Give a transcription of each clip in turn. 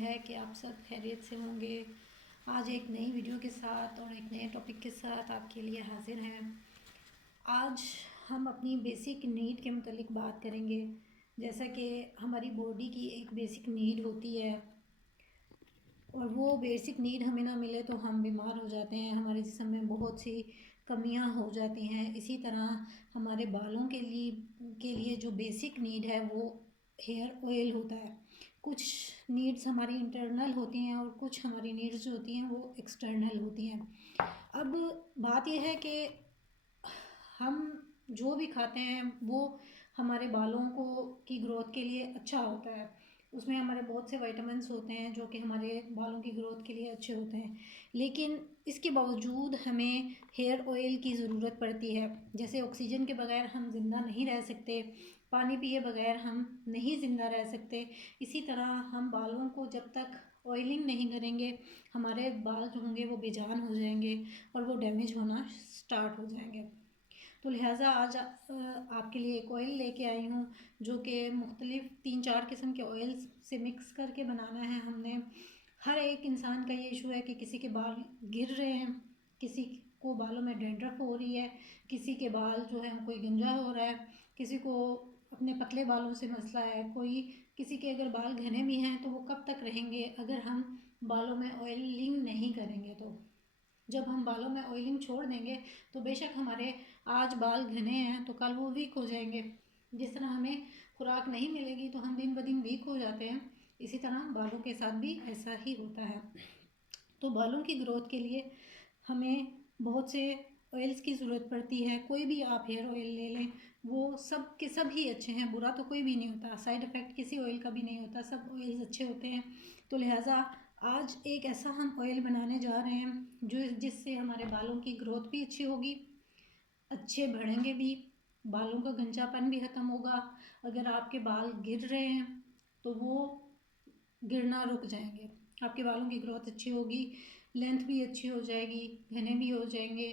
है कि आप सब खैरियत से होंगे। आज एक नई वीडियो के साथ और एक नए टॉपिक के साथ आपके लिए हाजिर हैं। आज हम अपनी बेसिक नीड के मुतालिक बात करेंगे। जैसा कि हमारी बॉडी की एक बेसिक नीड होती है और वो बेसिक नीड हमें ना मिले तो हम बीमार हो जाते हैं, हमारे जिस्म में बहुत सी कमियां हो जाती हैं। इसी तरह हमारे बालों के लिए जो बेसिक नीड है वो हेयर ऑयल होता है। कुछ नीड्स हमारी इंटरनल होती हैं और कुछ हमारी नीड्स जो होती हैं वो एक्सटर्नल होती हैं। अब बात यह है कि हम जो भी खाते हैं वो हमारे बालों को की ग्रोथ के लिए अच्छा होता है। उसमें हमारे बहुत से विटामिन्स होते हैं जो कि हमारे बालों की ग्रोथ के लिए अच्छे होते हैं, लेकिन इसके बावजूद हमें हेयर ऑयल की ज़रूरत पड़ती है। जैसे ऑक्सीजन के बगैर हम ज़िंदा नहीं रह सकते, पानी पिए बगैर हम नहीं ज़िंदा रह सकते। इसी तरह हम बालों को जब तक ऑयलिंग नहीं करेंगे हमारे बाल जो होंगे वो बेजान हो जाएंगे और वो डैमेज होना स्टार्ट हो जाएंगे। तो लिहाजा आज आपके लिए एक ऑयल लेके आई हूँ जो कि मुख्तलिफ़ 3-4 किस्म के ऑयल्स से मिक्स करके बनाना है हमने। हर एक इंसान का ये इशू है कि किसी के बाल गिर रहे हैं, किसी को बालों में डैंड्रफ हो रही है, किसी के बाल जो है कोई गंजा हो रहा है, किसी को अपने पतले बालों से मसला है, कोई किसी के अगर बाल घने भी हैं तो वो कब तक रहेंगे अगर हम बालों में ऑयलिंग नहीं करेंगे। तो जब हम बालों में ऑयलिंग छोड़ देंगे तो बेशक हमारे आज बाल घने हैं तो कल वो वीक हो जाएंगे। जिस तरह हमें खुराक नहीं मिलेगी तो हम दिन ब दिन वीक हो जाते हैं, इसी तरह बालों के साथ भी ऐसा ही होता है। तो बालों की ग्रोथ के लिए हमें बहुत से ऑयल्स की ज़रूरत पड़ती है। कोई भी आप हेयर ऑयल ले लें वो सब के सब ही अच्छे हैं, बुरा तो कोई भी नहीं होता, साइड इफ़ेक्ट किसी ऑयल का भी नहीं होता, सब ऑयल्स अच्छे होते हैं। तो लिहाजा आज एक ऐसा हम ऑयल बनाने जा रहे हैं जो जिससे हमारे बालों की ग्रोथ भी अच्छी होगी, अच्छे बढ़ेंगे भी, बालों का गंजापन भी ख़त्म होगा। अगर आपके बाल गिर रहे हैं तो वो गिरना रुक जाएंगे, आपके बालों की ग्रोथ अच्छी होगी, लेंथ भी अच्छी हो जाएगी, घने भी हो जाएंगे।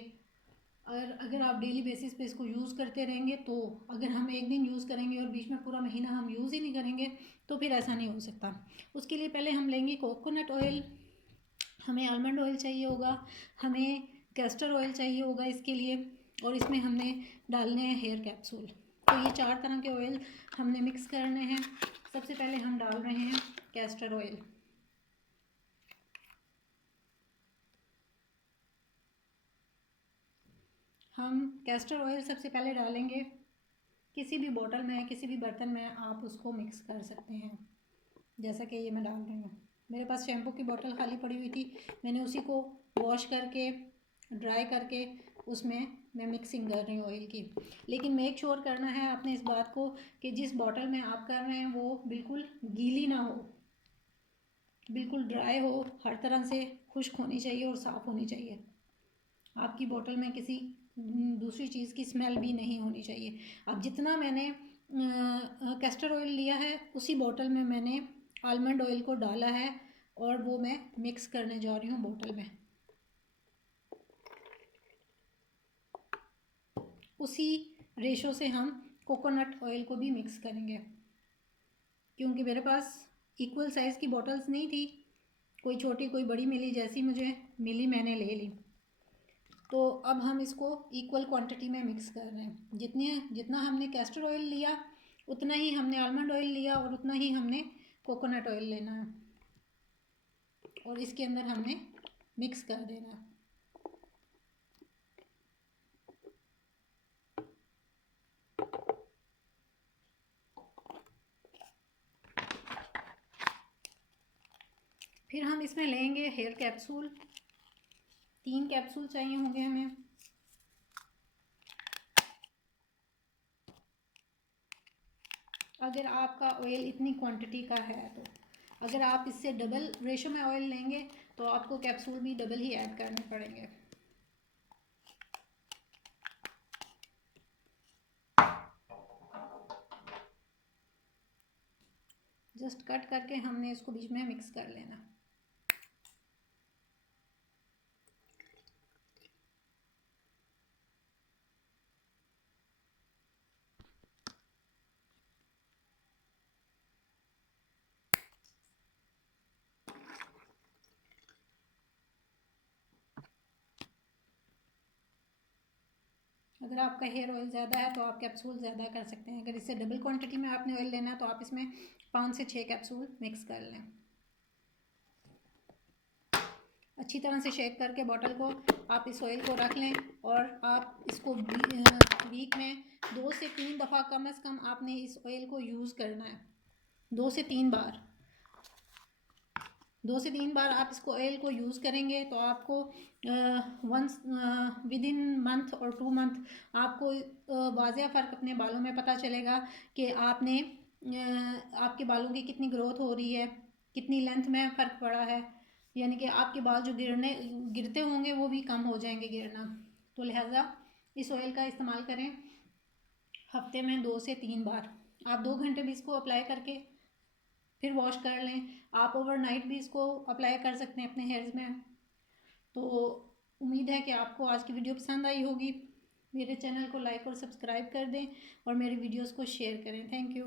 और अगर आप डेली बेसिस पे इसको यूज़ करते रहेंगे तो अगर हम एक दिन यूज़ करेंगे और बीच में पूरा महीना हम यूज़ ही नहीं करेंगे तो फिर ऐसा नहीं हो सकता। उसके लिए पहले हम लेंगे कोकोनट ऑयल, हमें आलमंड ऑयल चाहिए होगा, हमें कैस्टर ऑयल चाहिए होगा इसके लिए, और इसमें हमने डालने हैं हेयर कैप्सूल। तो ये 4 तरह के ऑयल हमने मिक्स करने हैं। सबसे पहले हम डाल रहे हैं कैस्टर ऑयल। हम कैस्टर ऑयल सबसे पहले डालेंगे, किसी भी बोतल में किसी भी बर्तन में आप उसको मिक्स कर सकते हैं। जैसा कि ये मैं डाल रही हूँ, मेरे पास शैम्पू की बोतल खाली पड़ी हुई थी, मैंने उसी को वॉश करके ड्राई करके उसमें मैं मिक्सिंग कर रही हूँ ऑयल की। लेकिन मेक श्योर करना है आपने इस बात को कि जिस बोतल में आप कर रहे हैं वो बिल्कुल गीली ना हो, बिल्कुल ड्राई हो, हर तरह से खुश्क होनी चाहिए और साफ़ होनी चाहिए। आपकी बोतल में किसी दूसरी चीज़ की स्मेल भी नहीं होनी चाहिए। अब जितना मैंने कैस्टर ऑयल लिया है उसी बोतल में मैंने आलमंड ऑयल को डाला है और वो मैं मिक्स करने जा रही हूँ बोतल में। उसी रेशो से हम कोकोनट ऑयल को भी मिक्स करेंगे, क्योंकि मेरे पास इक्वल साइज़ की बॉटल्स नहीं थी, कोई छोटी कोई बड़ी मिली, जैसी मुझे मिली मैंने ले ली। तो अब हम इसको इक्वल क्वांटिटी में मिक्स कर रहे हैं। जितना हमने कैस्टर ऑयल लिया उतना ही हमने आलमंड ऑयल लिया और उतना ही हमने कोकोनट ऑयल लेना है और इसके अंदर हमने मिक्स कर देना है। फिर हम इसमें लेंगे हेयर कैप्सूल, 3 कैप्सूल चाहिए होंगे हमें। अगर आपका ऑयल इतनी क्वांटिटी का है तो अगर आप इससे डबल रेशो में ऑयल लेंगे तो आपको कैप्सूल भी डबल ही ऐड करने पड़ेंगे। जस्ट कट करके हमने इसको बीच में मिक्स कर लेना। अगर आपका हेयर ऑयल ज़्यादा है तो आप कैप्सूल ज़्यादा कर सकते हैं। अगर इससे डबल क्वांटिटी में आपने ऑयल लेना है तो आप इसमें 5 से 6 कैप्सूल मिक्स कर लें। अच्छी तरह से शेक करके बॉटल को आप इस ऑयल को रख लें और आप इसको वीक में 2 से 3 दफ़ा कम से कम आपने इस ऑयल को यूज़ करना है। 2 से 3 बार 2 से 3 बार आप इसको ऑयल को यूज़ करेंगे तो आपको वंस विद इन मंथ और 2 मंथ आपको वाज़ेह फ़र्क अपने बालों में पता चलेगा कि आपने आपके बालों की कितनी ग्रोथ हो रही है, कितनी लेंथ में फ़र्क पड़ा है। यानी कि आपके बाल जो गिरते होंगे वो भी कम हो जाएंगे गिरना। तो लिहाजा इस ऑयल का इस्तेमाल करें हफ्ते में 2 से 3 बार। आप 2 घंटे भी इसको अप्लाई करके फिर वॉश कर लें। आप ओवरनाइट भी इसको अप्लाई कर सकते हैं अपने हेयर्स में। तो उम्मीद है कि आपको आज की वीडियो पसंद आई होगी। मेरे चैनल को लाइक और सब्सक्राइब कर दें और मेरे वीडियोस को शेयर करें। Thank you.